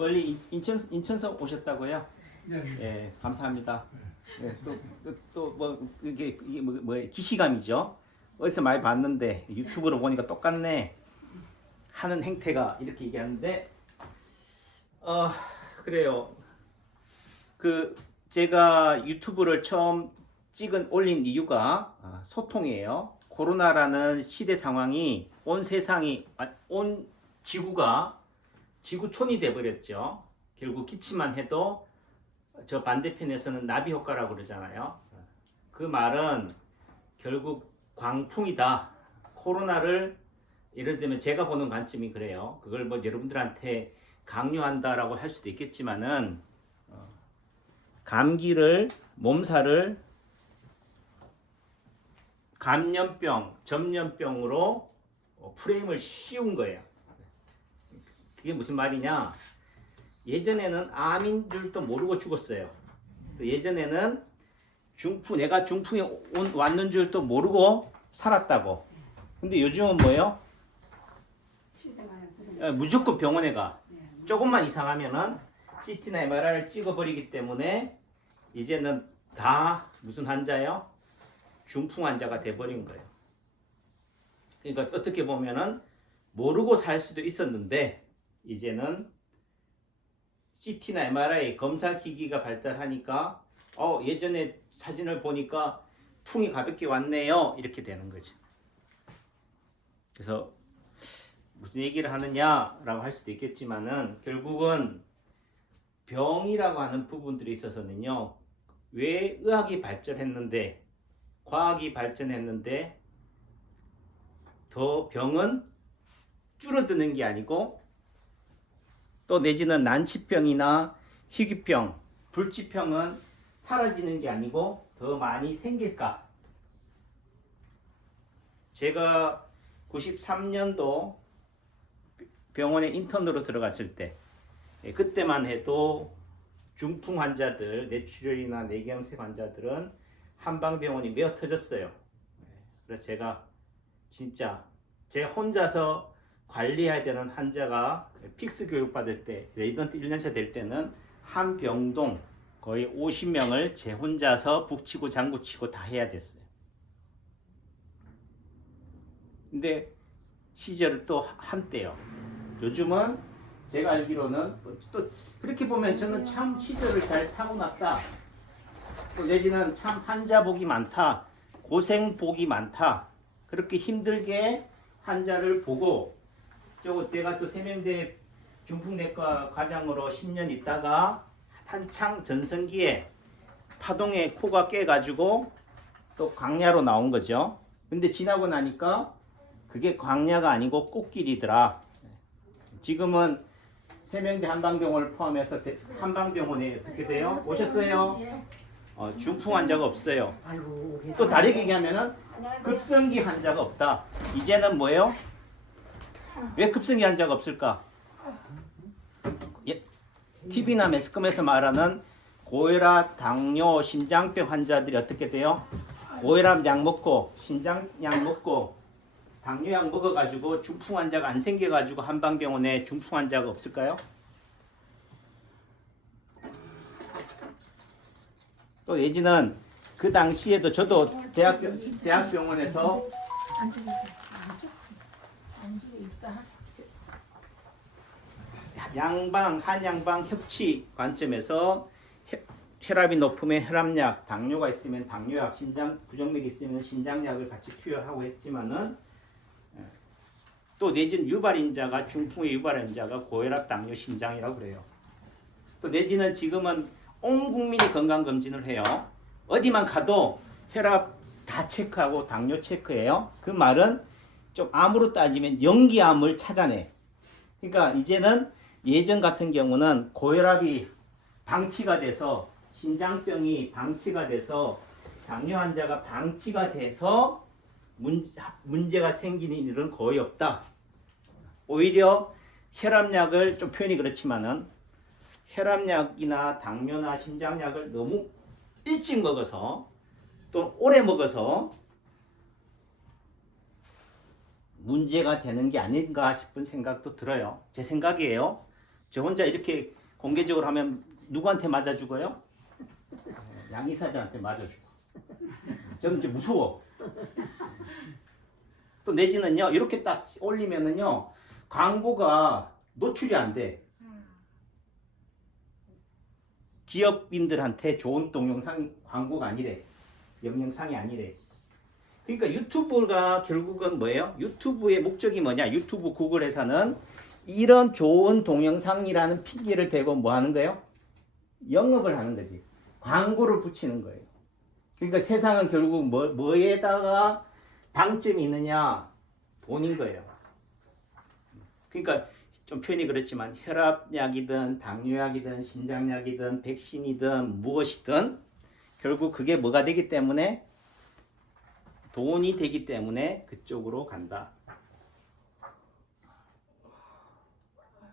멀리 인천서 오셨다고요? 네. 예, 감사합니다. 예, 또뭐 이게 뭐 기시감이죠. 어디서 많이 봤는데 유튜브로 보니까 똑같네 하는 행태가 이렇게 얘기하는데 그래요. 그 제가 유튜브를 처음 올린 이유가 소통이에요. 코로나라는 시대 상황이 온 세상이 온 지구가 지구촌이 돼버렸죠. 결국 기침만 해도 저 반대편에서는 나비 효과라고 그러잖아요. 그 말은 결국 광풍이다. 코로나를 예를 들면 제가 보는 관점이 그래요. 그걸 뭐 여러분들한테 강요한다라고 할 수도 있겠지만은 감기를 몸살을 감염병, 전염병으로 프레임을 씌운 거예요. 그게 무슨 말이냐? 예전에는 암인 줄도 모르고 죽었어요. 또 예전에는 내가 중풍이 왔는 줄도 모르고 살았다고. 근데 요즘은 뭐예요? 무조건 병원에 가. 조금만 이상하면은 CT나 MRI를 찍어버리기 때문에 이제는 다 무슨 환자예요? 중풍 환자가 돼버린 거예요. 그러니까 어떻게 보면은 모르고 살 수도 있었는데 이제는 CT나 MRI 검사 기기가 발달하니까 예전에 사진을 보니까 풍이 가볍게 왔네요. 이렇게 되는 거죠. 그래서 무슨 얘기를 하느냐라고 할 수도 있겠지만은 결국은 병이라고 하는 부분들이 있어서는요. 왜 의학이 발전했는데 과학이 발전했는데 더 병은 줄어드는 게 아니고 또 내지는 난치병이나 희귀병, 불치병은 사라지는 게 아니고 더 많이 생길까? 제가 93년도 병원에 인턴으로 들어갔을 때 그때만 해도 중풍 환자들, 뇌출혈이나 뇌경색 환자들은 한방병원이 메어 터졌어요. 그래서 제가 진짜 제 혼자서 관리해야 되는 환자가 픽스 교육 받을 때 레지던트 1년차 될 때는 한 병동 거의 50명을 제 혼자서 북치고 장구치고 다 해야 됐어요. 근데 시절은 또 한때요. 요즘은 제가 알기로는 또 그렇게 보면 저는 참 시절을 잘 타고났다. 또 내지는 참 환자 복이 많다. 고생 복이 많다. 그렇게 힘들게 환자를 보고 내가 또 세명대 중풍내과 과장으로 10년 있다가 한창 전성기에 파동에 코가 깨가지고 또 광야로 나온 거죠. 근데 지나고 나니까 그게 광야가 아니고 꽃길이더라. 지금은 세명대 한방병원을 포함해서 한방병원에 어떻게 돼요? 오셨어요? 중풍 환자가 없어요. 또 다르게 얘기하면은 급성기 환자가 없다. 이제는 뭐예요? 왜 급성기 환자가 없을까? TV나 매스컴에서 말하는 고혈압, 당뇨, 심장병 환자들이 어떻게 돼요? 고혈압 약 먹고 심장약 먹고 당뇨약 먹어가지고 중풍 환자가 안 생겨가지고 한방병원에 중풍 환자가 없을까요? 또 내지는 그 당시에도 저도 대학병원에서 한양방 협치 관점에서 혈압이 높으면 혈압약, 당뇨가 있으면 당뇨약, 심장 부정맥이 있으면 심장약을 같이 투여하고 했지만은 또 내지는 유발인자가 중풍의 유발인자가 고혈압, 당뇨, 심장이라고 그래요. 또 내지는 지금은 온 국민이 건강검진을 해요. 어디만 가도 혈압 다 체크하고 당뇨 체크해요. 그 말은 좀 암으로 따지면 연기암을 찾아내. 그러니까 이제는 예전 같은 경우는 고혈압이 방치가 돼서 심장병이 방치가 돼서 당뇨 환자가 방치가 돼서 문제가 생기는 일은 거의 없다. 오히려 혈압약을 좀 표현이 그렇지만은 혈압약이나 당뇨나 심장약을 너무 일찍 먹어서 또 오래 먹어서 문제가 되는 게 아닌가 싶은 생각도 들어요. 제 생각이에요. 저 혼자 이렇게 공개적으로 하면 누구한테 맞아 죽어요? 양의사들한테 맞아 죽어. 저는 이제 무서워. 또 내지는요, 이렇게 딱 올리면은요, 광고가 노출이 안 돼. 기업인들한테 좋은 동영상 광고가 아니래. 영상이 아니래. 그러니까 유튜브가 결국은 뭐예요? 유튜브의 목적이 뭐냐? 유튜브 구글 회사는 이런 좋은 동영상이라는 핑계를 대고 뭐 하는 거예요? 영업을 하는 거지. 광고를 붙이는 거예요. 그러니까 세상은 결국 뭐에다가 방점이 있느냐? 돈인 거예요. 그러니까 좀 표현이 그렇지만 혈압약이든 당뇨약이든 신장약이든 백신이든 무엇이든 결국 그게 뭐가 되기 때문에 돈이 되기 때문에 그쪽으로 간다.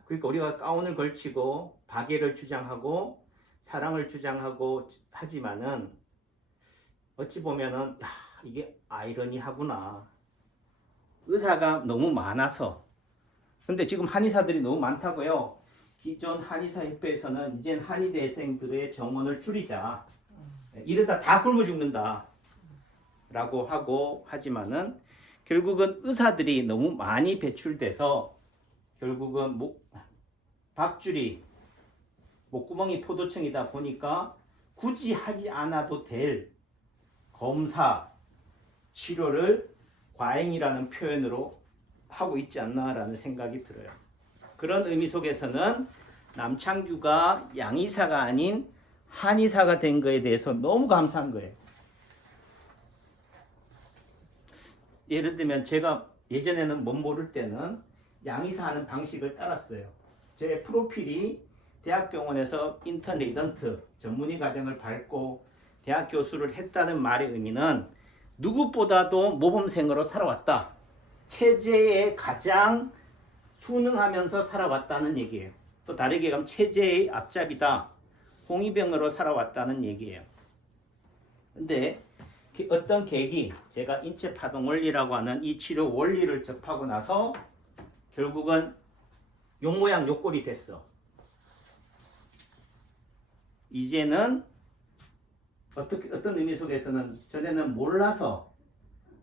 그러니까 우리가 가운을 걸치고 박애를 주장하고 사랑을 주장하고 하지만은 어찌 보면은 야, 이게 아이러니하구나. 의사가 너무 많아서. 근데 지금 한의사들이 너무 많다고요. 기존 한의사협회에서는 이젠 한의대생들의 정원을 줄이자. 이러다 다 굶어 죽는다. 라고 하고 하지만은 결국은 의사들이 너무 많이 배출돼서 결국은 박줄이 목구멍이 포도청이다 보니까 굳이 하지 않아도 될 검사, 치료를 과잉이라는 표현으로 하고 있지 않나라는 생각이 들어요. 그런 의미 속에서는 남창규가 양의사가 아닌 한의사가 된 거에 대해서 너무 감사한 거예요. 예를 들면 제가 예전에는 못 모를 때는 양의사 하는 방식을 따랐어요. 제 프로필이 대학병원에서 인턴 레지던트 전문의 과정을 밟고 대학 교수를 했다는 말의 의미는 누구보다도 모범생으로 살아왔다. 체제에 가장 순응하면서 살아왔다는 얘기예요. 또 다르게 가면 체제의 앞잡이다. 홍위병으로 살아왔다는 얘기예요. 근데 어떤 계기, 제가 인체파동 원리라고 하는 이 치료 원리를 접하고 나서 결국은 용모양 욕골이 됐어. 이제는 어떤 의미 속에서는 전에는 몰라서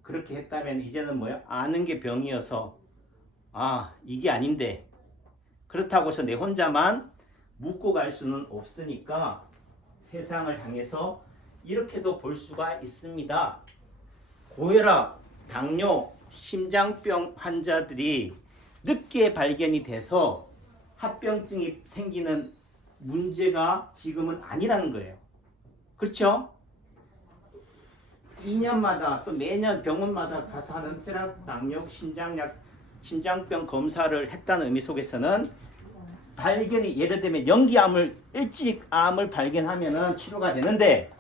그렇게 했다면 이제는 뭐야? 아는 게 병이어서 이게 아닌데 그렇다고 해서 내 혼자만 묻고 갈 수는 없으니까 세상을 향해서 이렇게도 볼 수가 있습니다. 고혈압, 당뇨, 심장병 환자들이 늦게 발견이 돼서 합병증이 생기는 문제가 지금은 아니라는 거예요. 그렇죠? 2년마다 또 매년 병원마다 가서 하는 혈압, 당뇨, 심장병 검사를 했다는 의미 속에서는 발견이 예를 들면 연기암을 일찍 암을 발견하면은 치료가 되는데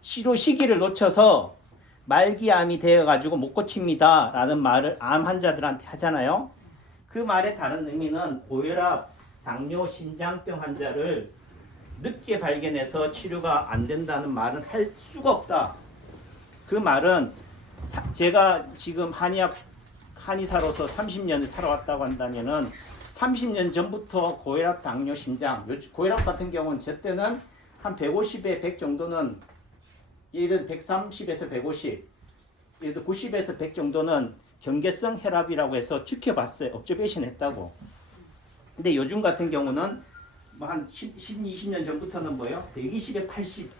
치료 시기를 놓쳐서 말기암이 되어가지고 못 고칩니다 라는 말을 암 환자들한테 하잖아요. 그 말의 다른 의미는 고혈압, 당뇨, 심장병 환자를 늦게 발견해서 치료가 안 된다는 말은 할 수가 없다. 그 말은 제가 지금 한의사로서 30년을 살아왔다고 한다면은 30년 전부터 고혈압, 당뇨, 심장, 고혈압 같은 경우는 저 때는 한 150에 100 정도는 예를 들어 130에서 150, 예를 들어 90에서 100 정도는 경계성 혈압이라고 해서 지켜봤어요. observation 했다고. 근데 요즘 같은 경우는 뭐 한 10, 20년 전부터는 뭐예요? 120에 80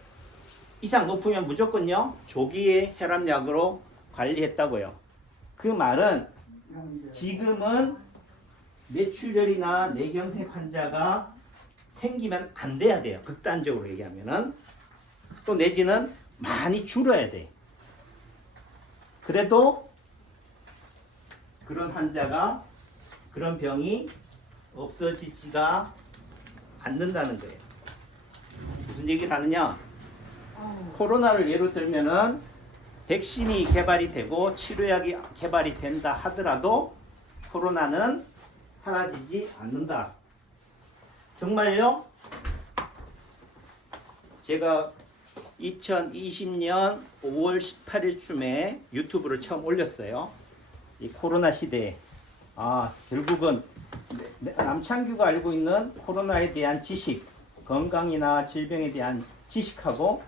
이상 높으면 무조건요 조기의 혈압약으로 관리했다고요. 그 말은 지금은 뇌출혈이나 뇌경색 환자가 생기면 안 돼야 돼요. 극단적으로 얘기하면은. 또 내지는 많이 줄어야 돼. 그래도 그런 환자가 그런 병이 없어지지가 않는다는 거예요. 무슨 얘기를 하느냐? 코로나를 예로 들면은 백신이 개발이 되고 치료약이 개발이 된다 하더라도 코로나는 사라지지 않는다. 정말요? 제가 2020년 5월 18일쯤에 유튜브를 처음 올렸어요. 이 코로나 시대에 결국은 남창규가 알고 있는 코로나에 대한 지식, 건강이나 질병에 대한 지식하고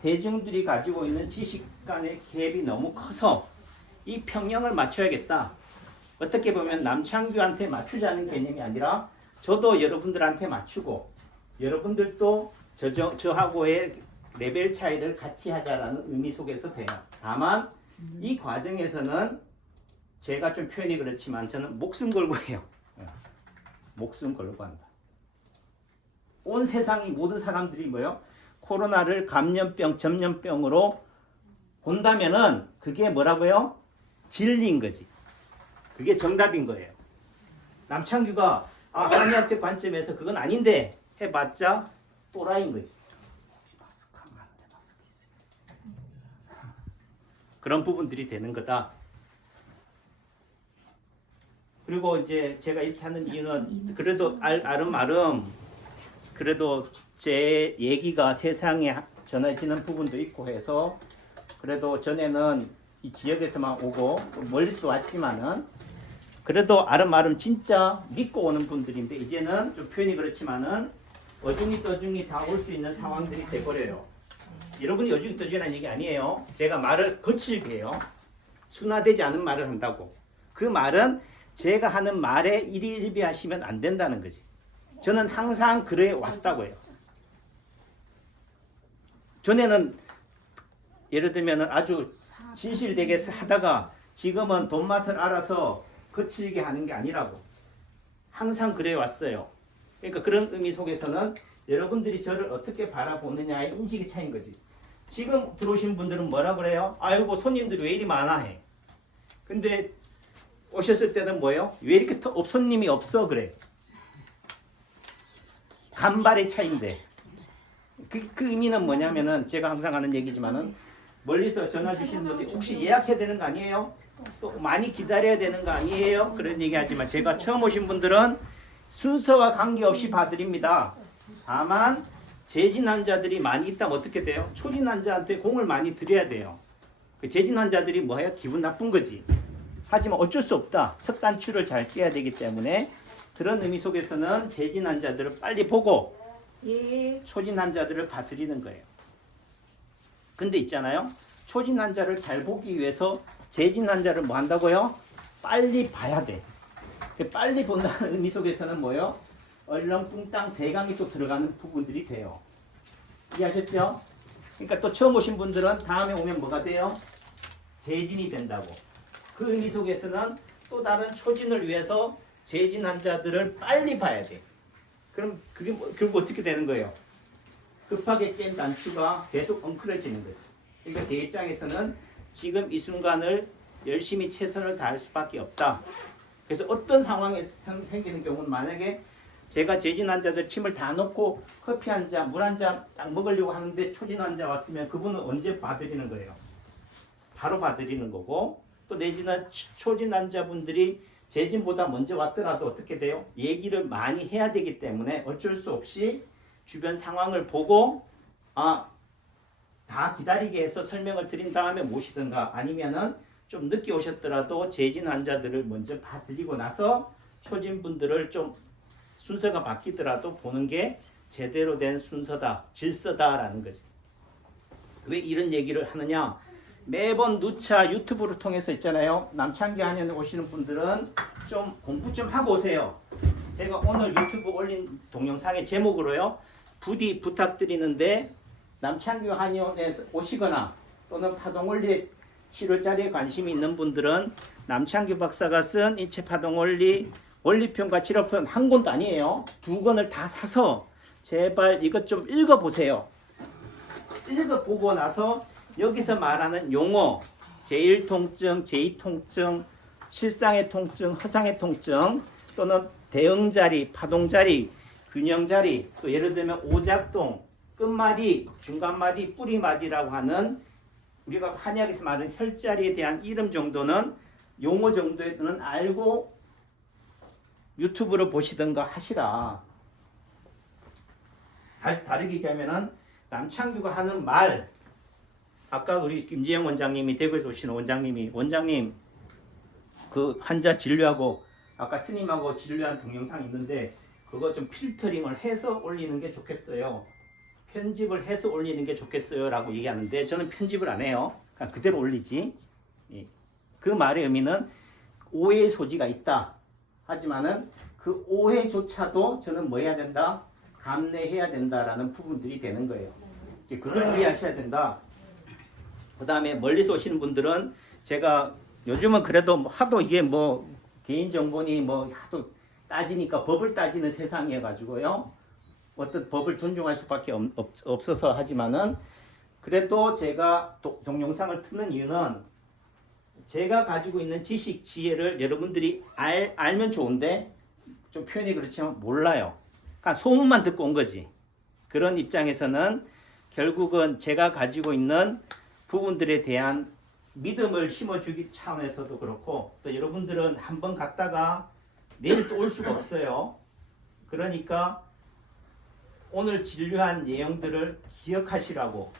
대중들이 가지고 있는 지식 간의 갭이 너무 커서 이 평형을 맞춰야겠다. 어떻게 보면 남창규한테 맞추자는 개념이 아니라 저도 여러분들한테 맞추고 여러분들도 저하고의 레벨 차이를 같이 하자라는 의미 속에서 돼요. 다만 이 과정에서는 제가 좀 표현이 그렇지만 저는 목숨 걸고 해요. 목숨 걸고 한다. 온 세상이 모든 사람들이 뭐요? 코로나를 감염병, 전염병으로 본다면은 그게 뭐라고요? 진리인 거지. 그게 정답인 거예요. 남창규가 한의학적 관점에서 그건 아닌데 해봤자 또라이인 거지. 그런 부분들이 되는 거다. 그리고 이제 제가 이렇게 하는 이유는 그래도 아름아름 그래도 제 얘기가 세상에 전해지는 부분도 있고 해서 그래도 전에는 이 지역에서만 오고 멀리서 왔지만은 그래도 아름아름 진짜 믿고 오는 분들인데 이제는 좀 표현이 그렇지만은 어중이 떠중이 다 올 수 있는 상황들이 돼버려요. 여러분이 어중이 떠중이라는 얘기 아니에요. 제가 말을 거칠게 해요. 순화되지 않은 말을 한다고. 그 말은 제가 하는 말에 일희일비하시면 안 된다는 거지. 저는 항상 그래 왔다고 해요. 전에는 예를 들면 아주 진실되게 하다가 지금은 돈 맛을 알아서 거칠게 하는 게 아니라고. 항상 그래 왔어요. 그러니까 그런 의미 속에서는 여러분들이 저를 어떻게 바라보느냐의 인식이 차이인 거지. 지금 들어오신 분들은 뭐라 그래요? 아이고 손님들이 왜 이리 많아 해. 근데 오셨을 때는 뭐예요? 왜 이렇게 손님이 없어 그래. 간발의 차이인데 그 의미는 뭐냐면은 제가 항상 하는 얘기지만은 멀리서 전화 주시는 분들이 혹시 예약해야 되는 거 아니에요? 또 많이 기다려야 되는 거 아니에요? 그런 얘기 하지만 제가 처음 오신 분들은 순서와 관계없이 봐드립니다. 다만 재진 환자들이 많이 있다면 어떻게 돼요? 초진 환자한테 공을 많이 드려야 돼요. 그 재진 환자들이 뭐예요? 기분 나쁜 거지. 하지만 어쩔 수 없다. 첫 단추를 잘 떼야 되기 때문에 그런 의미 속에서는 재진 환자들을 빨리 보고 초진 환자들을 봐드리는 거예요. 근데 있잖아요. 초진 환자를 잘 보기 위해서 재진 환자를 뭐 한다고요? 빨리 봐야 돼. 빨리 본다는 의미 속에서는 뭐예요? 얼렁뚱땅 대강이 또 들어가는 부분들이 돼요. 이해하셨죠? 그러니까 또 처음 오신 분들은 다음에 오면 뭐가 돼요? 재진이 된다고. 그 의미 속에서는 또 다른 초진을 위해서 재진 환자들을 빨리 봐야 돼. 그럼 그게 결국 어떻게 되는 거예요? 급하게 깬 단추가 계속 엉클어지는 거죠. 그러니까 제 입장에서는 지금 이 순간을 열심히 최선을 다할 수밖에 없다. 그래서 어떤 상황에서 생기는 경우는 만약에 제가 재진 환자들 침을 다 넣고 커피 한 잔, 물 한 잔 딱 먹으려고 하는데 초진 환자 왔으면 그분은 언제 봐드리는 거예요? 바로 봐드리는 거고 또 내지는 초진 환자분들이 재진보다 먼저 왔더라도 어떻게 돼요? 얘기를 많이 해야 되기 때문에 어쩔 수 없이 주변 상황을 보고 다 기다리게 해서 설명을 드린 다음에 모시든가 아니면은 좀 늦게 오셨더라도 재진 환자들을 먼저 봐드리고 나서 초진 분들을 좀 순서가 바뀌더라도 보는 게 제대로 된 순서다, 질서다라는 거지. 왜 이런 얘기를 하느냐? 매번 누차 유튜브를 통해서 있잖아요. 남창기 한의원에 오시는 분들은 좀 공부 좀 하고 오세요. 제가 오늘 유튜브 올린 동영상의 제목으로요. 부디 부탁드리는데 남창기 한의원에 오시거나 또는 파동원리 치료 자리에 관심이 있는 분들은 남창규 박사가 쓴 인체 파동원리 원리편과 치료편 한 권도 아니에요. 2권을 다 사서 제발 이것 좀 읽어보세요. 읽어보고 나서 여기서 말하는 용어, 제1통증, 제2통증, 실상의 통증, 허상의 통증 또는 대응자리, 파동자리, 균형자리 또 예를 들면 오작동, 끝마디, 중간마디, 뿌리마디라고 하는 우리가 한의학에서 말하는 혈자리에 대한 이름 정도는 용어 정도는 알고 유튜브로 보시던가 하시라. 다르게 얘기하면은 남창규가 하는 말 아까 우리 김지영 원장님이 대구에서 오시는 원장님 그 환자 진료하고 아까 스님하고 진료한 동영상 있는데 그거 좀 필터링을 해서 올리는 게 좋겠어요. 편집을 해서 올리는 게 좋겠어요 라고 얘기하는데 저는 편집을 안 해요. 그냥 그대로 올리지. 그 말의 의미는 오해의 소지가 있다. 하지만은 그 오해조차도 저는 뭐 해야 된다? 감내해야 된다라는 부분들이 되는 거예요. 이제 그걸 이해하셔야 된다. 그 다음에 멀리서 오시는 분들은 제가 요즘은 그래도 하도 이게 뭐 개인정보니 뭐 하도 따지니까 법을 따지는 세상이어 가지고요. 어떤 법을 존중할 수밖에 없어서 하지만은 그래도 제가 동영상을 트는 이유는 제가 가지고 있는 지식, 지혜를 여러분들이 알면 좋은데 좀 표현이 그렇지만 몰라요. 그러니까 소문만 듣고 온 거지. 그런 입장에서는 결국은 제가 가지고 있는 부분들에 대한 믿음을 심어주기 차원에서도 그렇고 또 여러분들은 한번 갔다가 내일 또 올 수가 없어요. 그러니까 오늘 진료한 내용들을 기억하시라고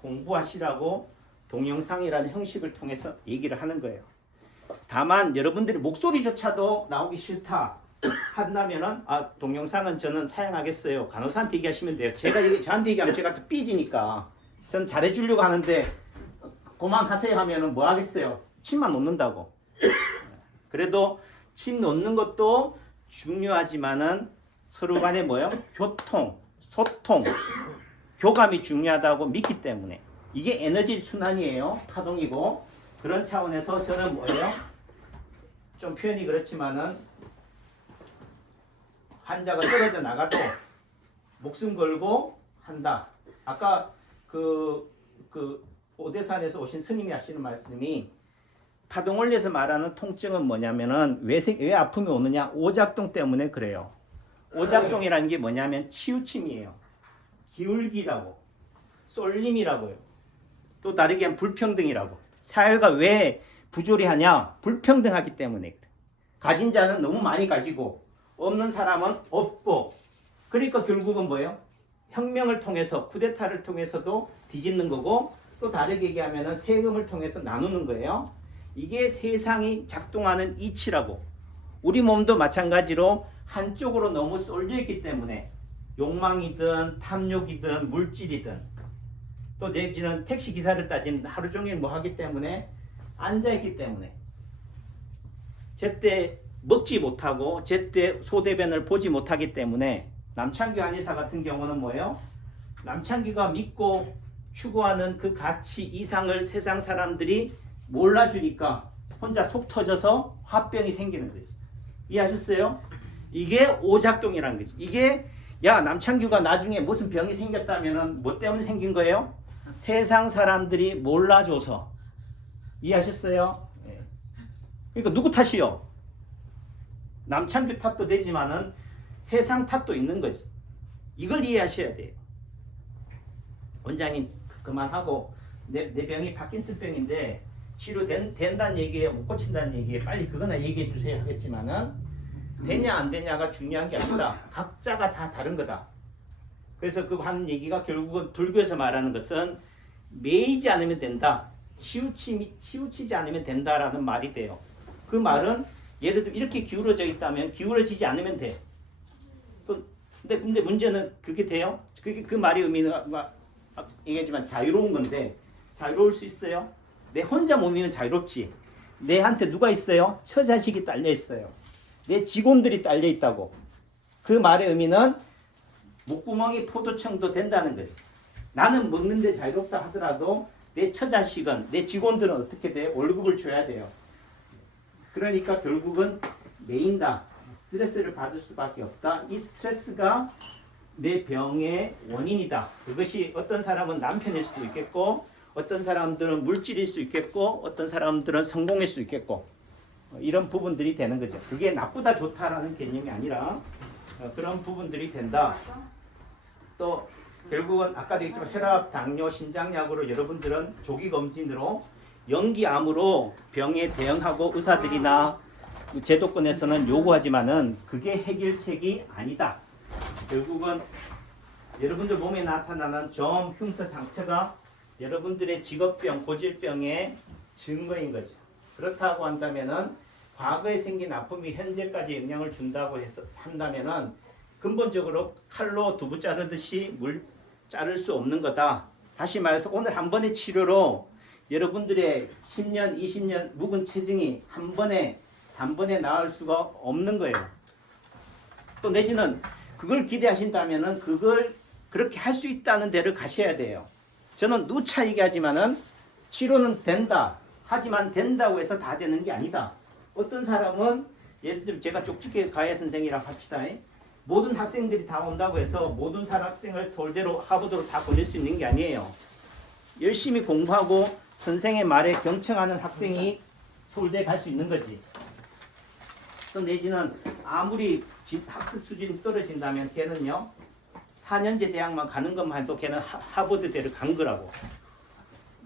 공부하시라고 동영상이라는 형식을 통해서 얘기를 하는 거예요. 다만 여러분들이 목소리조차도 나오기 싫다 한다면은 동영상은 저는 사용하겠어요. 간호사한테 얘기하시면 돼요. 저한테 얘기하면 제가 또 삐지니까 전 잘해주려고 하는데 그만하세요 하면은 뭐 하겠어요? 침만 놓는다고. 그래도 침 놓는 것도 중요하지만은 서로 간에 뭐예요? 교통, 소통, 교감이 중요하다고 믿기 때문에 이게 에너지 순환이에요. 파동이고 그런 차원에서 저는 뭐예요? 좀 표현이 그렇지만은 환자가 떨어져 나가도 목숨 걸고 한다. 아까 그 오대산에서 오신 스님이 하시는 말씀이 파동원리에서 말하는 통증은 뭐냐면은 왜 아픔이 오느냐? 오작동 때문에 그래요. 오작동이라는 게 뭐냐면 치우침이에요. 기울기라고, 쏠림이라고요. 또 다르게 하면 불평등이라고. 사회가 왜 부조리하냐? 불평등하기 때문에 그래. 가진 자는 너무 많이 가지고 없는 사람은 없고 그러니까 결국은 뭐예요? 혁명을 통해서 쿠데타를 통해서도 뒤집는 거고 또 다르게 얘기하면 세금을 통해서 나누는 거예요. 이게 세상이 작동하는 이치라고. 우리 몸도 마찬가지로 한쪽으로 너무 쏠려 있기 때문에 욕망이든 탐욕이든 물질이든 또 내지는 택시 기사를 따지면 하루 종일 뭐 하기 때문에 앉아 있기 때문에 제때 먹지 못하고 제때 소대변을 보지 못하기 때문에 남창규 한의사 같은 경우는 뭐예요? 남창규가 믿고 추구하는 그 가치 이상을 세상 사람들이 몰라주니까 혼자 속 터져서 화병이 생기는 거지. 이해하셨어요? 이게 오작동이라는 거지. 이게 야 남창규가 나중에 무슨 병이 생겼다면은 뭐 때문에 생긴 거예요? 세상 사람들이 몰라줘서. 이해하셨어요? 네. 그러니까 누구 탓이요? 남창규 탓도 되지만은 세상 탓도 있는 거지. 이걸 이해하셔야 돼요. 원장님 그만하고 내 병이 파킨슨병인데 치료된다는 얘기에 못 고친다는 얘기에 빨리 그거나 얘기해 주세요 하겠지만은 되냐 안 되냐가 중요한 게 아니라 각자가 다 다른 거다. 그래서 그 하는 얘기가 결국은 불교에서 말하는 것은 매이지 않으면 된다. 치우치지 않으면 된다라는 말이 돼요. 그 말은 예를 들어 이렇게 기울어져 있다면 기울어지지 않으면 돼. 근데 문제는 그게 돼요? 그 말의 의미는 얘기하지만 자유로운 건데 자유로울 수 있어요? 내 혼자 몸이면 자유롭지. 내한테 누가 있어요? 처자식이 딸려 있어요. 내 직원들이 딸려 있다고. 그 말의 의미는 목구멍이 포도청도 된다는 거지. 나는 먹는데 자유롭다 하더라도 내 처자식은 내 직원들은 어떻게 돼? 월급을 줘야 돼요. 그러니까 결국은 메인다. 스트레스를 받을 수밖에 없다. 이 스트레스가 내 병의 원인이다. 그것이 어떤 사람은 남편일 수도 있겠고 어떤 사람들은 물질일 수 있겠고 어떤 사람들은 성공일 수 있겠고 이런 부분들이 되는 거죠. 그게 나쁘다 좋다라는 개념이 아니라 그런 부분들이 된다. 또 결국은 아까도 얘기했지만 혈압, 당뇨, 심장약으로 여러분들은 조기검진으로 연기암으로 병에 대응하고 의사들이나 제도권에서는 요구하지만은 그게 해결책이 아니다. 결국은 여러분들 몸에 나타나는 점, 흉터, 상처가 여러분들의 직업병, 고질병의 증거인 거죠. 그렇다고 한다면은 과거에 생긴 아픔이 현재까지 영향을 준다고 한다면은 근본적으로 칼로 두부 자르듯이 물 자를 수 없는 거다. 다시 말해서 오늘 한 번의 치료로 여러분들의 10년, 20년 묵은 체증이 단번에 나을 수가 없는 거예요. 또 내지는 그걸 기대하신다면은 그걸 그렇게 할 수 있다는 데를 가셔야 돼요. 저는 누차 얘기하지만은 치료는 된다. 하지만 된다고 해서 다 되는 게 아니다. 어떤 사람은 예를 들면 제가 쪽집게 가해 선생이라고 합시다. 모든 학생들이 다 온다고 해서 모든 학생을 서울대로 하버드로 다 보낼 수 있는 게 아니에요. 열심히 공부하고 선생의 말에 경청하는 학생이 서울대에 갈 수 있는 거지. 또 내지는 아무리 학습 수준이 떨어진다면 걔는요 4년제 대학만 가는 것만 해도 걔는 하버드대를 간 거라고.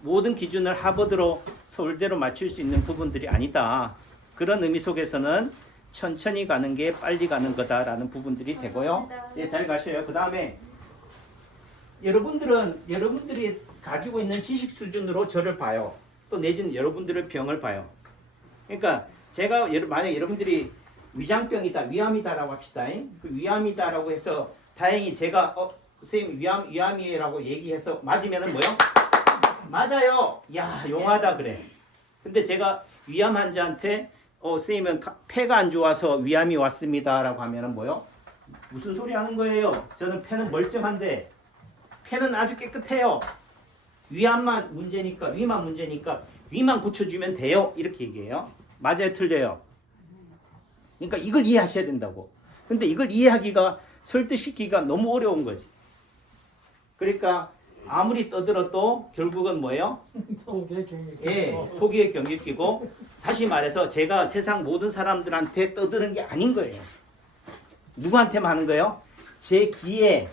모든 기준을 하버드로 서울대로 맞출 수 있는 부분들이 아니다. 그런 의미 속에서는 천천히 가는 게 빨리 가는 거다라는 부분들이 되고요. 예, 잘 가셔요. 그 다음에 여러분들이 가지고 있는 지식 수준으로 저를 봐요. 또 내지는 여러분들의 병을 봐요. 그러니까 제가 만약 여러분들이 위장병이다, 위암이다라고 합시다. 그 위암이다라고 해서 다행히 제가 선생님 위암이라고 얘기해서 맞으면은 뭐요? 맞아요. 야 용하다 그래. 근데 제가 위암 환자한테 선생님은 폐가 안 좋아서 위암이 왔습니다라고 하면은 뭐요? 무슨 소리 하는 거예요? 저는 폐는 멀쩡한데 폐는 아주 깨끗해요. 위암만 문제니까 위만 고쳐주면 돼요. 이렇게 얘기해요. 맞아요, 틀려요? 그러니까 이걸 이해하셔야 된다고. 근데 이걸 이해하기가 설득시키기가 너무 어려운 거지. 그러니까 아무리 떠들어도 결국은 뭐예요? 속에 경이 끼고 다시 말해서 제가 세상 모든 사람들한테 떠드는 게 아닌 거예요. 누구한테만 하는 거예요? 제 귀에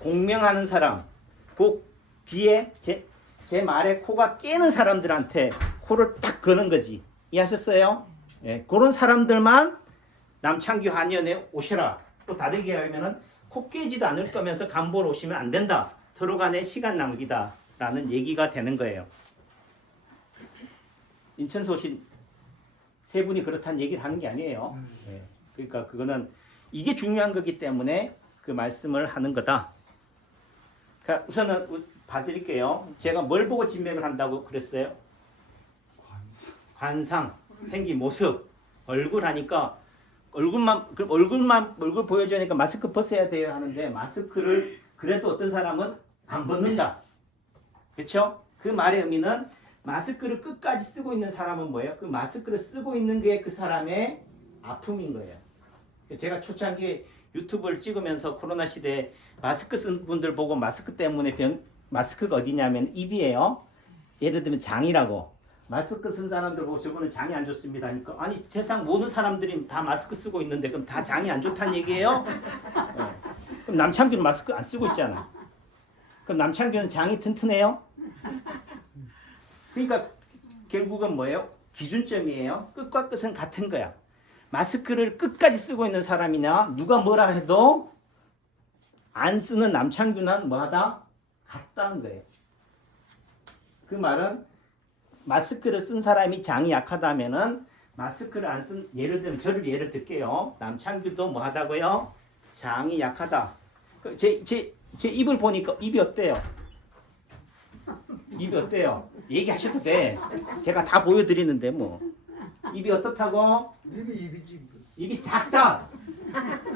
공명하는 사람, 그 귀에 제 말에 코가 깨는 사람들한테 코를 딱 거는 거지. 이해하셨어요? 예, 그런 사람들만 남창규 한의원에 오시라. 또 다르게 하면은 코 깨지도 않을 거면서 간 보러 오시면 안 된다. 서로 간의 시간 낭비다. 라는 얘기가 되는 거예요. 인천서 오신 세 분이 그렇다는 얘기를 하는 게 아니에요. 예, 그러니까 그거는 이게 중요한 거기 때문에 그 말씀을 하는 거다. 그러니까 우선은 봐드릴게요. 제가 뭘 보고 진맥을 한다고 그랬어요? 관상, 생기 모습, 얼굴 하니까 얼굴 보여주니까 마스크 벗어야 돼요 하는데 마스크를 그래도 어떤 사람은 안 벗는다. 그렇죠? 그 말의 의미는 마스크를 끝까지 쓰고 있는 사람은 뭐예요? 그 마스크를 쓰고 있는 게 그 사람의 아픔인 거예요. 제가 초창기에 유튜브를 찍으면서 코로나 시대에 마스크 쓴 분들 보고 마스크 때문에 마스크가 어디냐면 입이에요. 예를 들면 장이라고. 마스크 쓴 사람들 보고 저분은 장이 안 좋습니다 하니까 아니 세상 모든 사람들이 다 마스크 쓰고 있는데 그럼 다 장이 안 좋다는 얘기예요? 네. 그럼 남창규는 마스크 안 쓰고 있잖아. 그럼 남창규는 장이 튼튼해요? 그러니까 결국은 뭐예요? 기준점이에요. 끝과 끝은 같은 거야. 마스크를 끝까지 쓰고 있는 사람이나 누가 뭐라 해도 안 쓰는 남창규는 뭐하다? 같다는 거예요. 그 말은 마스크를 쓴 사람이 장이 약하다면은 마스크를 안 쓴 예를 들면 저를 예를 들게요. 남창규도 뭐 하다고요? 장이 약하다. 제 입을 보니까 입이 어때요? 입이 어때요? 얘기하셔도 돼. 제가 다 보여드리는데 뭐. 입이 어떻다고? 입이지. 입이 작다.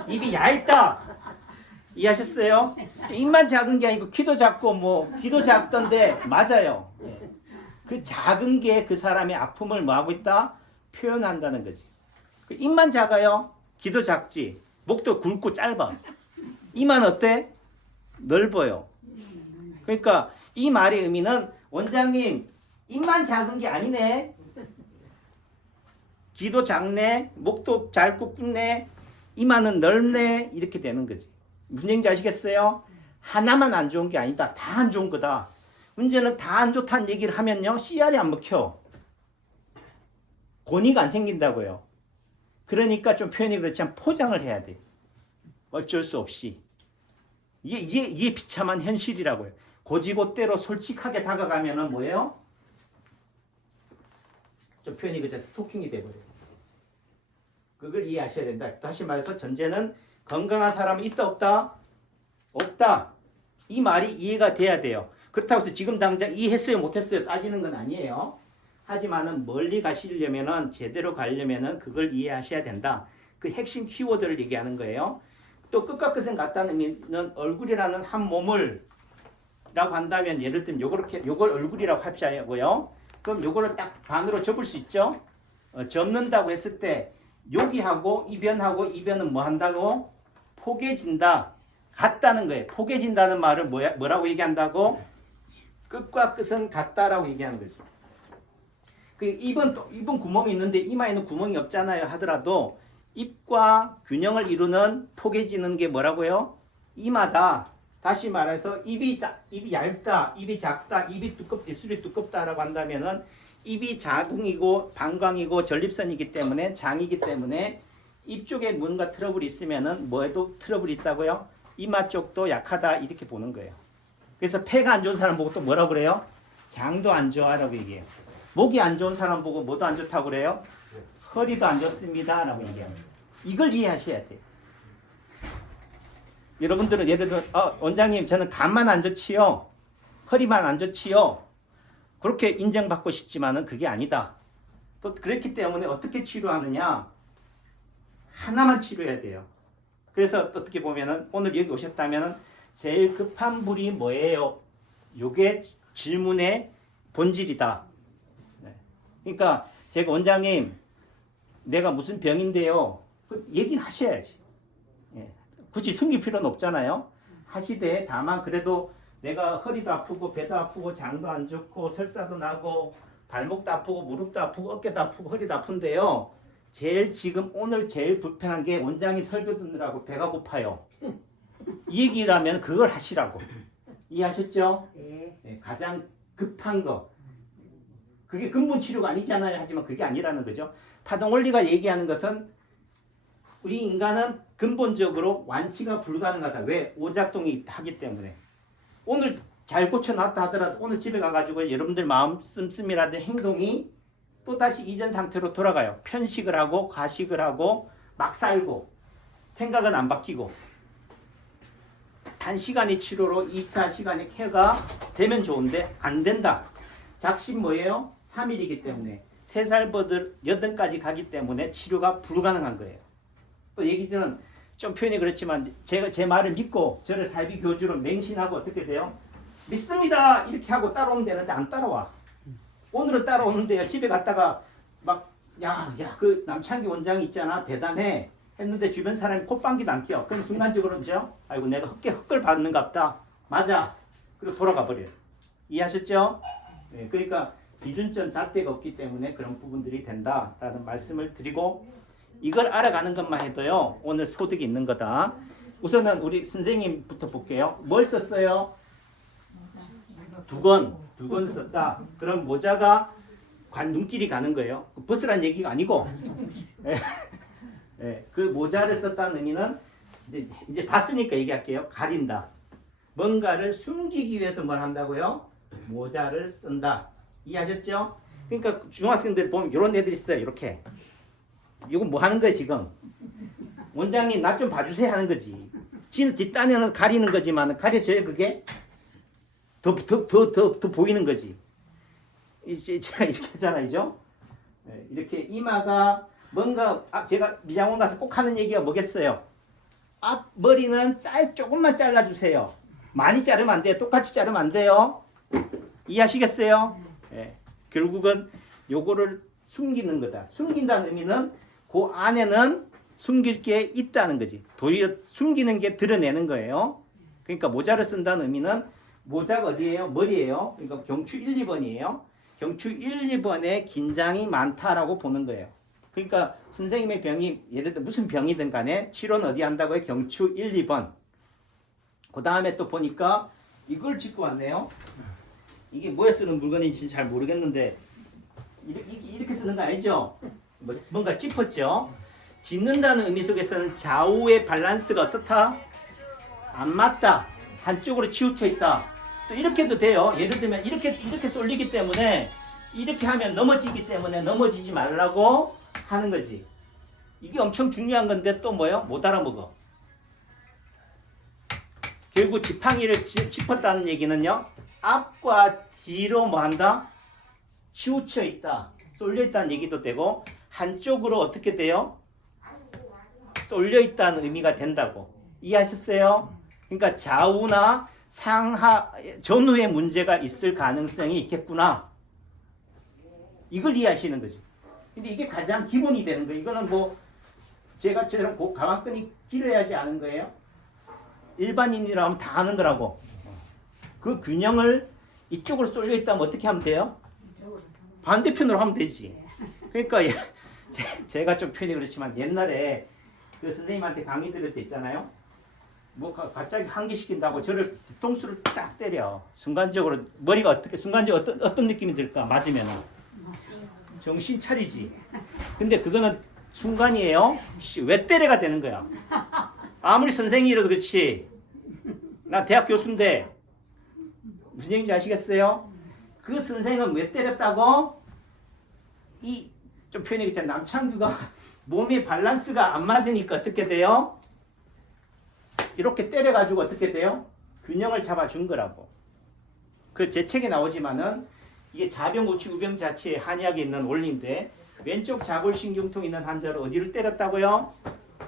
입이 얇다. 이해하셨어요? 입만 작은 게 아니고 키도 작고 뭐 귀도 작던데 맞아요. 예. 그 작은 게 그 사람의 아픔을 뭐하고 있다? 표현한다는 거지. 그 입만 작아요. 귀도 작지. 목도 굵고 짧아. 이만 어때? 넓어요. 그러니까 이 말의 의미는 원장님 입만 작은 게 아니네. 귀도 작네. 목도 짧고 굵네. 이마는 넓네. 이렇게 되는 거지. 무슨 얘기인지 아시겠어요? 하나만 안 좋은 게 아니다. 다 안 좋은 거다. 문제는 다 안 좋다는 얘기를 하면요. 씨알이 안 먹혀. 권위가 안 생긴다고요. 그러니까 좀 표현이 그렇지만 포장을 해야 돼. 어쩔 수 없이. 이게 비참한 현실이라고요. 고지고대로 솔직하게 다가가면은 뭐예요? 좀 표현이 그렇죠. 스토킹이 돼버려요. 그걸 이해하셔야 된다. 다시 말해서 전제는 건강한 사람은 있다 없다? 없다. 이 말이 이해가 돼야 돼요. 그렇다고 해서 지금 당장 이해했어요 못했어요 따지는 건 아니에요. 하지만은 멀리 가시려면은 제대로 가려면은 그걸 이해하셔야 된다. 그 핵심 키워드를 얘기하는 거예요. 또 끝과 끝은 같다는 의미는 얼굴이라는 한 몸을 라고 한다면 예를 들면 요걸 얼굴이라고 합시고요. 그럼 요거를 딱 반으로 접을 수 있죠. 접는다고 했을 때 여기하고 이변은 뭐 한다고? 포개진다. 같다는 거예요. 포개진다는 말을 뭐라고 얘기한다고? 끝과 끝은 같다라고 얘기하는 거죠. 그 입은 구멍이 있는데 이마에는 구멍이 없잖아요 하더라도 입과 균형을 이루는 포개지는 게 뭐라고요? 이마다. 다시 말해서 입이 얇다, 입이 작다, 입술이 두껍다라고 한다면은 입이 자궁이고 방광이고 전립선이기 때문에 장이기 때문에 입 쪽에 뭔가 트러블이 있으면은 뭐에도 트러블이 있다고요? 이마 쪽도 약하다 이렇게 보는 거예요. 그래서 폐가 안 좋은 사람 보고 또 뭐라고 그래요? 장도 안 좋아라고 얘기해요. 목이 안 좋은 사람 보고 뭐도 안 좋다고 그래요? 허리도 안 좋습니다 라고 얘기합니다. 이걸 이해하셔야 돼요. 여러분들은 예를 들어 원장님 저는 간만 안 좋지요. 허리만 안 좋지요. 그렇게 인정받고 싶지만은 그게 아니다. 또 그렇기 때문에 어떻게 치료하느냐? 하나만 치료해야 돼요. 그래서 어떻게 보면은 오늘 여기 오셨다면은 제일 급한 불이 뭐예요? 요게 질문의 본질이다. 네. 그러니까 제가 원장님 내가 무슨 병인데요. 얘기는 하셔야지. 예. 굳이 숨길 필요는 없잖아요. 하시되 다만 그래도 내가 허리도 아프고 배도 아프고 장도 안 좋고 설사도 나고 발목도 아프고 무릎도 아프고 어깨도 아프고 허리도 아픈데요. 지금 오늘 제일 불편한 게 원장님 설교 듣느라고 배가 고파요. 이 얘기라면 그걸 하시라고. 이해하셨죠? 네, 가장 급한 거. 그게 근본 치료가 아니잖아요. 하지만 그게 아니라는 거죠. 파동원리가 얘기하는 것은 우리 인간은 근본적으로 완치가 불가능하다. 왜? 오작동이 하기 때문에. 오늘 잘 고쳐놨다 하더라도 오늘 집에 가가지고 여러분들 마음 씀씀이라든 행동이 또다시 이전 상태로 돌아가요. 편식을 하고 과식을 하고 막 살고 생각은 안 바뀌고 단시간의 치료로 24시간의 케어가 되면 좋은데 안 된다. 작심 뭐예요? 3일이기 때문에 3살부터 8까지 가기 때문에 치료가 불가능한 거예요. 또 얘기는 좀 표현이 그렇지만 제가 제 말을 믿고 저를 사이비 교주로 맹신하고 어떻게 돼요? 믿습니다 이렇게 하고 따라오면 되는데 안 따라와. 오늘은 따라오는데요. 집에 갔다가 막 그 남창기 원장이 있잖아 대단해 했는데 주변 사람이 콧방귀도 안 껴. 그럼 순간적으로 그죠? 아이고 내가 헛걸 받는갑다. 맞아. 그리고 돌아가 버려요. 이해하셨죠? 네, 그러니까 기준점 잣대가 없기 때문에 그런 부분들이 된다라는 말씀을 드리고 이걸 알아가는 것만 해도요. 오늘 소득이 있는 거다. 우선은 우리 선생님부터 볼게요. 뭘 썼어요? 두 권 썼다. 그럼 모자가 눈길이 가는 거예요. 벗으란 얘기가 아니고 그 모자를 썼다는 의미는 이제 봤으니까 얘기할게요. 가린다. 뭔가를 숨기기 위해서 뭘 한다고요? 모자를 쓴다. 이해하셨죠? 그러니까 중학생들 보면 이런 애들 있어요. 이렇게. 이건 뭐 하는 거예요 지금? 원장님 나 좀 봐주세요 하는 거지. 뒷단에는 가리는 거지만 가려져요 그게? 더 보이는 거지. 이제 제가 이렇게 하잖아요. 이렇게 이마가 뭔가 제가 미장원 가서 꼭 하는 얘기가 뭐겠어요? 앞머리는 조금만 잘라주세요. 많이 자르면 안 돼요. 똑같이 자르면 안 돼요. 이해하시겠어요? 네. 결국은 요거를 숨기는 거다. 숨긴다는 의미는 그 안에는 숨길 게 있다는 거지. 도리어 숨기는 게 드러내는 거예요. 그러니까 모자를 쓴다는 의미는 모자가 어디예요? 머리예요. 그러니까 경추 1, 2번이에요. 경추 1, 2번에 긴장이 많다라고 보는 거예요. 그러니까 선생님의 병이 예를 들어 무슨 병이든 간에 치료는 어디 한다고요? 경추 1, 2번. 그 다음에 또 보니까 이걸 짚고 왔네요. 이게 뭐에 쓰는 물건인지 잘 모르겠는데 이렇게 쓰는 거 아니죠? 뭔가 짚었죠? 짚는다는 의미 속에서는 좌우의 밸런스가 어떻다? 안 맞다. 한쪽으로 치우쳐 있다. 또 이렇게도 돼요. 예를 들면 이렇게 쏠리기 때문에 이렇게 하면 넘어지기 때문에 넘어지지 말라고 하는 거지. 이게 엄청 중요한 건데 또 뭐요? 못 알아먹어. 결국 지팡이를 짚었다는 얘기는요. 앞과 뒤로 뭐 한다? 치우쳐 있다. 쏠려 있다는 얘기도 되고 한쪽으로 어떻게 돼요? 쏠려 있다는 의미가 된다고. 이해하셨어요? 그러니까 좌우나 상하, 전후에 문제가 있을 가능성이 있겠구나. 이걸 이해하시는 거지. 근데 이게 가장 기본이 되는 거예요. 이거는 뭐 제가 저런 가방끈이 길어야지 아는 거예요. 일반인이라면 다 아는 거라고. 그 균형을 이쪽으로 쏠려 있다면 어떻게 하면 돼요? 반대편으로 하면 되지. 그러니까 제가 좀 표현이 그렇지만 옛날에 그 선생님한테 강의 들을 때 있잖아요. 뭐 갑자기 환기시킨다고 저를 뒤통수를 딱 때려. 순간적으로 머리가 순간적으로 어떤 느낌이 들까? 맞으면은 정신 차리지. 근데 그거는 순간이에요. 왜 때려가 되는 거야. 아무리 선생님이라도 그렇지. 나 대학 교수인데 무슨 얘기인지 아시겠어요? 그 선생은 왜 때렸다고? 좀 표현이 그렇잖아. 남창규가 몸의 밸런스가 안 맞으니까 어떻게 돼요? 이렇게 때려가지고 어떻게 돼요? 균형을 잡아준 거라고. 그 제 책에 나오지만은 이게 자병우치 우병자치의 한의학에 있는 원리인데 왼쪽 자골신경통 있는 환자를 어디를 때렸다고요?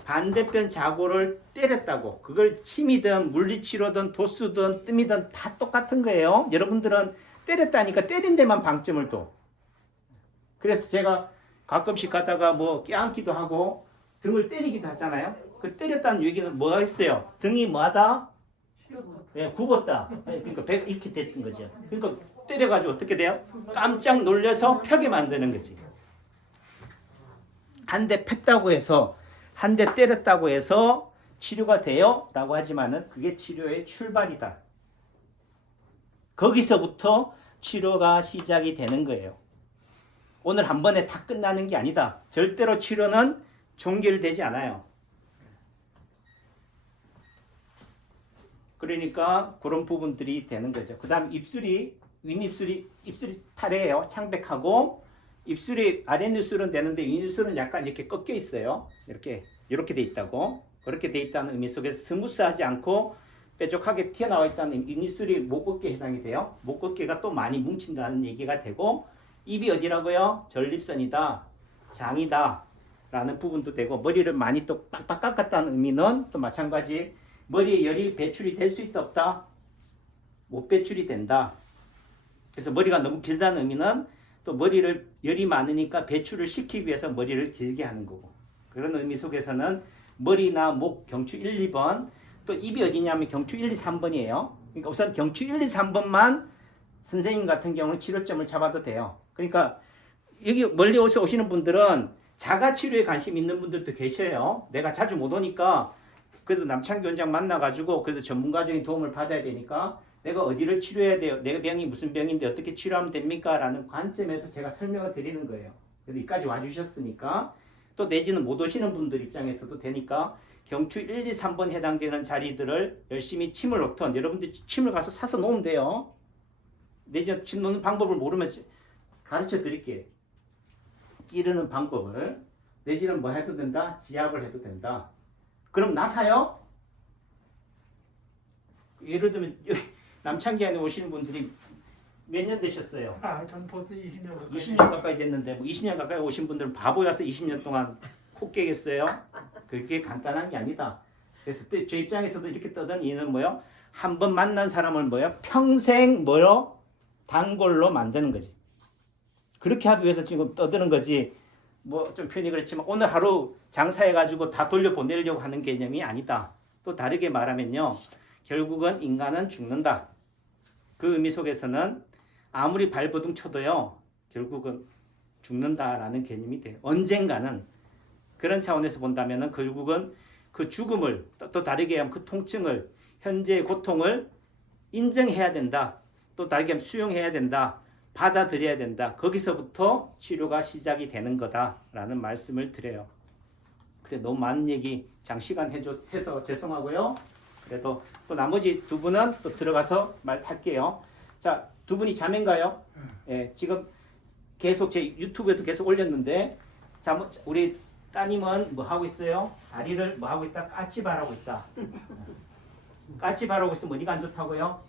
반대편 자골을 때렸다고. 그걸 침이든 물리치료든 도수든 뜸이든 다 똑같은 거예요. 여러분들은 때렸다니까 때린 데만 방점을 둬. 그래서 제가 가끔씩 가다가 뭐 껴안기도 하고 등을 때리기도 하잖아요. 그 때렸다는 얘기는 뭐가 있어요? 등이 뭐하다? 예, 굽었다. 그러니까 배가 이렇게 됐던 거죠. 그러니까 때려가지고 어떻게 돼요? 깜짝 놀려서 펴게 만드는 거지. 한 대 팼다고 해서 한 대 때렸다고 해서 치료가 돼요? 라고 하지만은 그게 치료의 출발이다. 거기서부터 치료가 시작이 되는 거예요. 오늘 한 번에 다 끝나는 게 아니다. 절대로 치료는 종결되지 않아요. 그러니까 그런 부분들이 되는 거죠. 그 다음 윗입술이 타래예요. 창백하고 입술이 아랫입술은 되는데 윗입술은 약간 이렇게 꺾여 있어요. 이렇게 돼 있다고. 그렇게 돼 있다는 의미 속에서 스무스하지 않고 뾰족하게 튀어나와 있다는 윗입술이 목어깨에 해당이 돼요. 목어깨가 또 많이 뭉친다는 얘기가 되고 입이 어디라고요? 전립선이다, 장이다 라는 부분도 되고 머리를 많이 또 빡빡 깎았다는 의미는 또 마찬가지 머리에 열이 배출이 될 수 있다 없다? 못 배출이 된다. 그래서 머리가 너무 길다는 의미는 또 머리를 열이 많으니까 배출을 시키기 위해서 머리를 길게 하는 거고 그런 의미 속에서는 머리나 목 경추 1, 2번 또 입이 어디냐면 경추 1, 2, 3번이에요. 그러니까 우선 경추 1, 2, 3번만 선생님 같은 경우는 치료점을 잡아도 돼요. 그러니까 여기 멀리 오시는 분들은 자가치료에 관심 있는 분들도 계셔요. 내가 자주 못 오니까 그래도 남창규 원장 만나가지고 그래도 전문가적인 도움을 받아야 되니까 내가 어디를 치료해야 돼요? 내 병이 무슨 병인데 어떻게 치료하면 됩니까? 라는 관점에서 제가 설명을 드리는 거예요. 그래도 여기까지 와주셨으니까 또 내지는 못 오시는 분들 입장에서도 되니까 경추 1, 2, 3번 해당되는 자리들을 열심히 침을 놓던 여러분들 침을 가서 사서 놓으면 돼요. 내지 침 놓는 방법을 모르면 가르쳐 드릴게요. 끼르는 방법을. 내지는 뭐 해도 된다? 지압을 해도 된다. 그럼 나사요? 예를 들면 남창기안에 오시는 분들이 몇 년 되셨어요? 전 벌써 20년 가까이. 20년 가까이 됐는데 뭐 20년 가까이 오신 분들은 바보여서 20년 동안 코 깨겠어요? 그게 간단한 게 아니다. 그래서 저 입장에서도 이렇게 떠든 이유는 뭐요? 한 번 만난 사람을 뭐요? 평생 뭐요? 단골로 만드는 거지. 그렇게 하기 위해서 지금 떠드는 거지. 뭐 좀 표현이 그렇지만 오늘 하루 장사해가지고 다 돌려보내려고 하는 개념이 아니다. 또 다르게 말하면요. 결국은 인간은 죽는다. 그 의미 속에서는 아무리 발버둥 쳐도요. 결국은 죽는다라는 개념이 돼요. 언젠가는. 그런 차원에서 본다면 결국은 그 죽음을 또 다르게 하면 그 통증을 현재의 고통을 인정해야 된다. 또 다르게 하면 수용해야 된다. 받아들여야 된다. 거기서부터 치료가 시작이 되는 거다라는 말씀을 드려요. 그래 너무 많은 얘기 장시간 해서 죄송하고요. 그래도 또 나머지 두 분은 또 들어가서 말할게요. 자, 두 분이 자매인가요? 예, 지금 계속 제 유튜브에도 계속 올렸는데 우리 따님은 뭐 하고 있어요? 다리를 뭐 하고 있다? 까치발하고 있다. 까치발하고 있으면 어디가 안 좋다고요?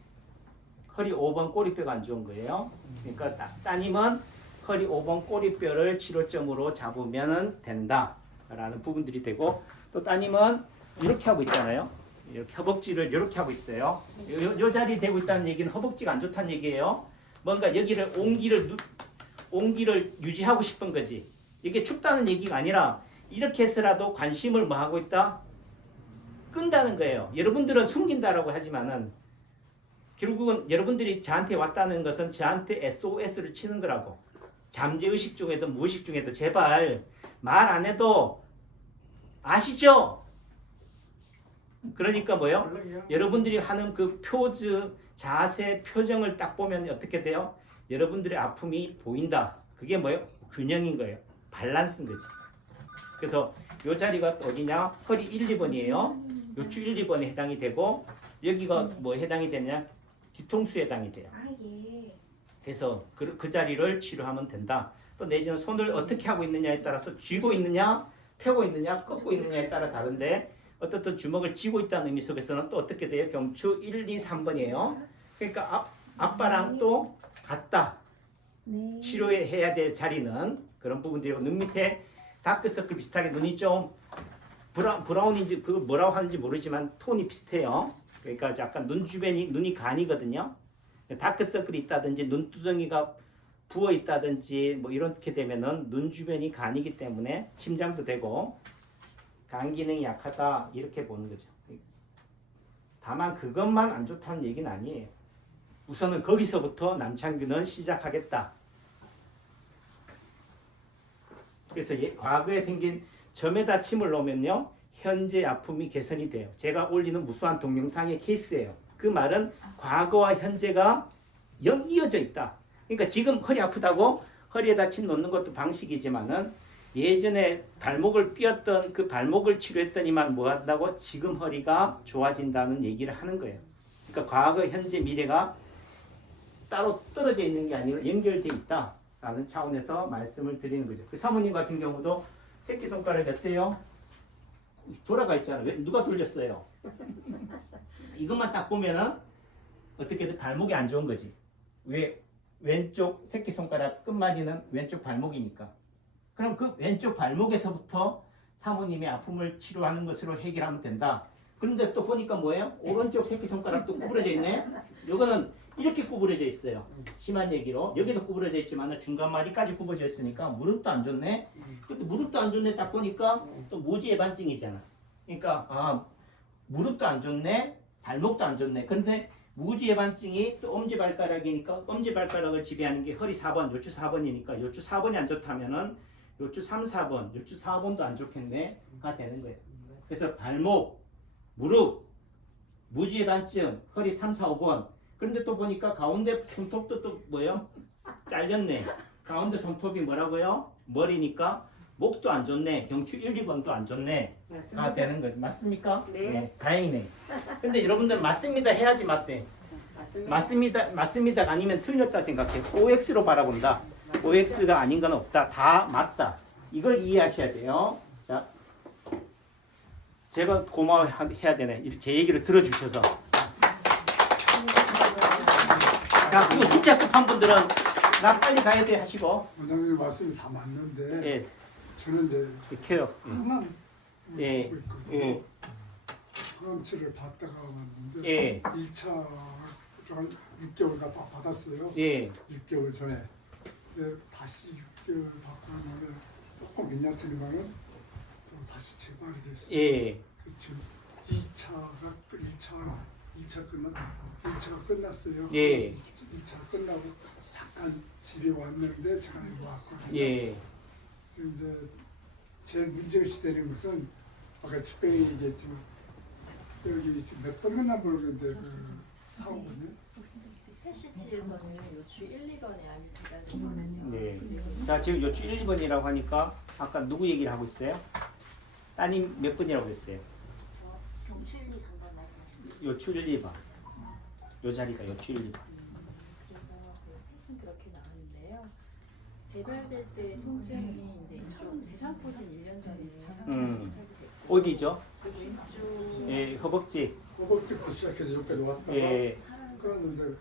허리 5번 꼬리뼈가 안 좋은 거예요. 그러니까 따님은 허리 5번 꼬리뼈를 치료점으로 잡으면 된다라는 부분들이 되고, 또 따님은 이렇게 하고 있잖아요. 이렇게 허벅지를 이렇게 하고 있어요. 요 자리에 대고 있다는 얘기는 허벅지가 안 좋다는 얘기예요. 뭔가 여기를 온기를 유지하고 싶은 거지. 이게 춥다는 얘기가 아니라 이렇게 해서라도 관심을 뭐 하고 있다? 끈다는 거예요. 여러분들은 숨긴다라고 하지만은 결국은 여러분들이 저한테 왔다는 것은 저한테 SOS를 치는 거라고. 잠재의식 중에도 무의식 중에도 제발 말 안 해도 아시죠? 그러니까 뭐요? 여러분들이 하는 그 포즈, 자세, 표정을 딱 보면 어떻게 돼요? 여러분들의 아픔이 보인다. 그게 뭐예요? 균형인 거예요. 밸런스인 거지. 그래서 이 자리가 어디냐? 허리 1, 2번이에요. 요추 1, 2번에 해당이 되고, 여기가 뭐 해당이 되냐? 뒤통수에 해당이 돼요. 그래서 그 자리를 치료하면 된다. 또 내지는 손을 어떻게 하고 있느냐에 따라서 쥐고 있느냐, 펴고 있느냐, 꺾고 있느냐에 따라 다른데, 어떻든 주먹을 쥐고 있다는 의미 속에서는 또 어떻게 돼요? 경추 1, 2, 3번이에요. 그러니까 아빠랑 또 같다. 치료해야 될 자리는 그런 부분들이고, 눈 밑에 다크서클 비슷하게 눈이 좀 브라운인지 그 뭐라고 하는지 모르지만 톤이 비슷해요. 그러니까 약간 눈 주변이 눈이 간이거든요. 다크서클이 있다든지 눈두덩이가 부어 있다든지 뭐 이렇게 되면은 눈 주변이 간이기 때문에 심장도 되고 간 기능이 약하다 이렇게 보는 거죠. 다만 그것만 안 좋다는 얘기는 아니에요. 우선은 거기서부터 남창규는 시작하겠다. 그래서 과거에 생긴 점에다 침을 놓으면요 현재 아픔이 개선이 돼요. 제가 올리는 무수한 동영상의 케이스예요. 그 말은 과거와 현재가 이어져 있다. 그러니까 지금 허리 아프다고 허리에다 침 놓는 것도 방식이지만은 예전에 발목을 삐었던 그 발목을 치료했더니만 뭐 한다고 지금 허리가 좋아진다는 얘기를 하는 거예요. 그러니까 과거, 현재, 미래가 따로 떨어져 있는 게 아니라 연결되어 있다라는 차원에서 말씀을 드리는 거죠. 그 사모님 같은 경우도 새끼손가락이 몇 대요? 돌아가 있잖아요. 왜? 누가 돌렸어요? 이것만 딱 보면은 어떻게든 발목이 안 좋은 거지. 왜? 왼쪽 새끼손가락 끝마디는 왼쪽 발목이니까. 그럼 그 왼쪽 발목에서부터 사모님의 아픔을 치료하는 것으로 해결하면 된다. 그런데 또 보니까 뭐예요? 오른쪽 새끼손가락도 구부러져 있네. 이거는 이렇게 구부러져 있어요. 심한 얘기로. 여기도 구부러져 있지만 중간 마디까지 구부러져 있으니까 무릎도 안 좋네. 근데 무릎도 안 좋네 딱 보니까 또 무지해반증이잖아. 그러니까 무릎도 안 좋네. 발목도 안 좋네. 그런데 무지해반증이 또 엄지발가락이니까 엄지발가락을 지배하는 게 허리 4번, 요추 4번이니까 요추 4번이 안 좋다면은 요추 3, 4번, 요추 4번도 안 좋겠네가 되는 거예요. 그래서 발목, 무릎, 무지해반증, 허리 3, 4, 5번. 그런데 또 보니까 가운데 손톱도 또 뭐예요? 잘렸네. 가운데 손톱이 뭐라고요? 머리니까 목도 안 좋네. 경추 1, 2번도 안 좋네. 가 되는 거죠. 맞습니까? 네. 다행이네. 근데 여러분들 맞습니다 해야지 맞대. 맞습니다가 아니면 틀렸다 생각해. OX로 바라본다. OX가 아닌 건 없다. 다 맞다. 이걸 이해하셔야 돼요. 자, 제가 고마워해야 되네. 제 얘기를 들어주셔서. 자, 그리고 진짜 급한 분들은 나 빨리 가야 돼 하시고. 원장님 말씀이 다 맞는데 예, 저는 이제 이렇게요. 항암 예, 먹고 있거든요. 예, 항암치를 받다가 왔는데 예. 2차를 6개월 받았어요. 예, 6개월 전에. 근데 다시 6개월 받고 나면 조금 괜찮더니만은 또 다시 재발이 됐어요. 예, 지금 2차가 끝났어요. 예. 2차 끝나고 잠깐 집에 왔는데 제가 여기 왔거든요. 예, 이제 제일 문제시 되는 것은 아까 집행이 얘기했지만 여기 지금 몇 번 끝나 모르겠는데 그 사오거든요. CT에서는 요추 1, 2번에 암이 들어가거든요. 네. 자, 지금 요추 1, 2번이라고 하니까 아까 누구 얘기를 하고 있어요? 따님 몇 번이라고 했어요? 경추 1, 2, 3번 말씀하셨죠. 요추 1, 2번. 요 자리가 요추 1, 2번. 그래서 그 펫은 그렇게 나왔는데요. 재발될 때 통증이 이제 이쪽 대상포진 1년 전에 시작이 됐고 어디죠? 왼쪽 예, 허벅지. 허벅지부터 시작해서 여기까지 왔다가 예, 그러는데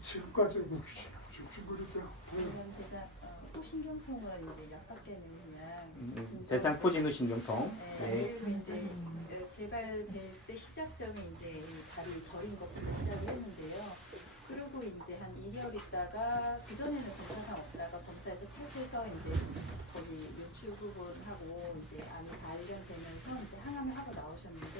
지금까지 뭐 쥐죽거리고요. 그다음 호신경통은 이제 약밖에는 그냥 진짜 대상포진후 신경통. 네, 네. 그리고 이제 재발될 때 시작점이 이제 다리 저린 것부터 시작을 했는데요. 그리고 이제 한 2개월 있다가 그 전에는 검사상 없다가 검사에서 폐에서 이제 거기 요추 부분하고 이제 암이 발견되면서 이제 항암을 하고 나오셨는데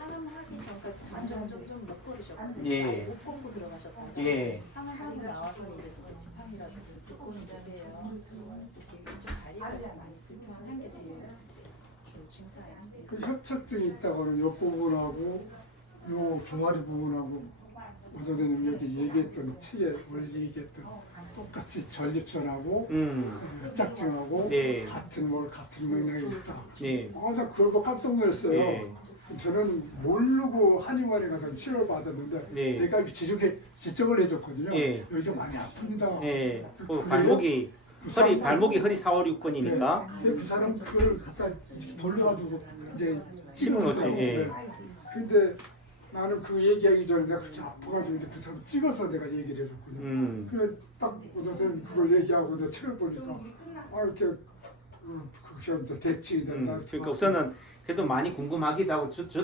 항암하기 전까지 점점 못 걸으셨거든요. 예. 아예 못 걷고 들어가셨다가 예. 항암하고 나와서는 이제 지팡이라든지 짚고는 되세요. 지금 좀 다리가 좀 많이 불편한 게 제일 주 증상이에요. 그 협착증이 있다고는 옆 부분하고 요 종아리 부분하고 오전에 여기 얘기했던 책에 원래 얘기했던 똑같이 전립선하고 협착증하고 네. 같은 맥락이 있다. 예. 나 그걸 보고 깜짝 놀랐어요. 예. 저는 모르고 한의원에 가서 치료를 받았는데 네. 내가 이렇게 지적을 해줬거든요. 예. 여기가 많이 아픕니다. 예. 그 그래요? 발목이 허리 4, 5, 6번이니까. 그 사람 그걸 갖다 이렇게 돌려가지고 이제 힘을 넣지, 찍어주더라고. 예. 근데 나는 그 얘기하기 전에 내가 그렇게 아파가지고 이제 그 사람 찍어서 내가 얘기를 해줬거든요. 그래 딱 오전에 그걸 얘기하고 내가 책을 보니까 이렇게 그렇게 대칭이 된다. 그러니까 우선은 그래도 많이 궁금하기도 하고